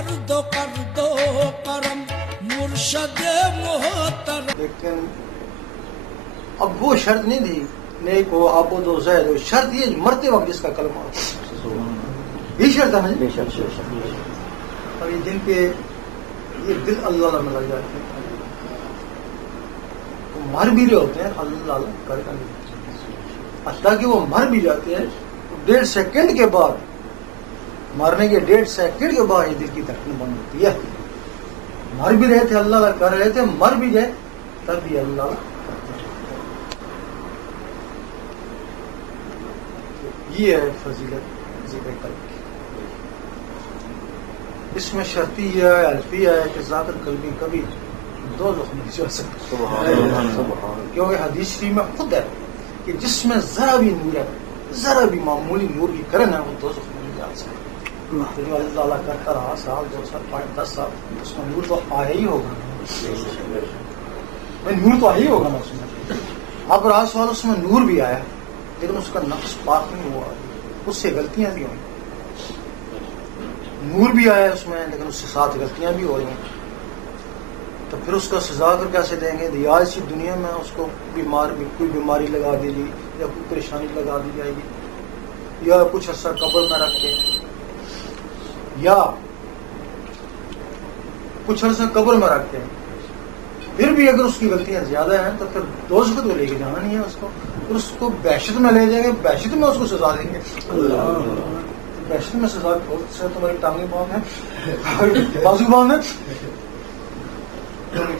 کردو کرم مرشد محترم. لیکن اب وہ شرط نہیں تھی نیک ہو عابد ہو زاہد ہو، شرط یہ مرتے وقت جس کا کلمہ ہوتا ہے، یہ شرط ہے نا جی. اور یہ جن کے یہ دل اللہ اللہ میں لگ جاتے ہیں وہ مر بھی رہے ہوتے ہیں اللہ اللہ کر کر، حتیٰ کہ وہ مر بھی جاتے ہیں 1.5 سیکنڈ کے بعد، مرنے کے 1.5 سیکنڈ کے بعد یہ دل کی دھڑکن بند ہوتی ہے. مر بھی رہے تھے اللہ اللہ کر رہے تھے، مر بھی جائے تب بھی اللہ اللہ کرتے ہیں. یہ ہے فضیلت ذکر قلب کی. اس میں شرطیہ ہے الفیہ ہے کہ ذات قلبی کبھی دوزخ نہیں جا سکتا، کیونکہ حدیث شریف میں خود ہے کہ جس میں ذرا بھی نور ہے، ذرا بھی معمولی نور کی کرن ہے، وہ دوزخ میں نہیں جا سکتا. جو اللہ تعالیٰ کرتا رہا 1 سال 2 سال 5 10 سال، اس میں نور تو آیا ہی ہوگا، نور تو آیا ہی ہوگا نا اس میں. اب رہا سوال اس میں نور بھی آیا لیکن اس کا نقص پاک نہیں ہوا، اس سے غلطیاں بھی ہوئی. نور بھی آیا اس میں لیکن اس سے ساتھ غلطیاں بھی ہو رہی ہیں، تو پھر اس کا سزا کر کیسے دیں گے؟ آج کی دنیا میں اس کو کوئی بیماری لگا دی گئی یا کوئی پریشانی لگا دی جائے گی، یا کچھ عرصہ قبر میں رکھ کے، یا کچھ عرصہ قبر میں رکھ کے، پھر بھی اگر اس کی غلطیاں زیادہ ہیں تو پھر دوزخ تو لے کے جانا نہیں ہے اس کو، پھر اس کو بحشت میں لے جائیں گے، بحشت میں اس کو سزا دیں گے. بحشت میں سزا سے تمہاری ٹانگیں باندھ ہے، بازو باندھ ہے،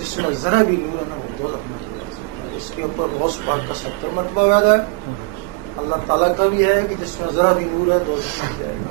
جس میں ذرا بھی نور ہے نا وہ دوزخ میں چلا جا سکتا ہے. اس کے اوپر غوث پاک کا 70 مرتبہ وعدہ ہے، اللہ تعالیٰ کا بھی ہے کہ جس میں ذرا بھی نور ہے دوزخ میں جائے گا.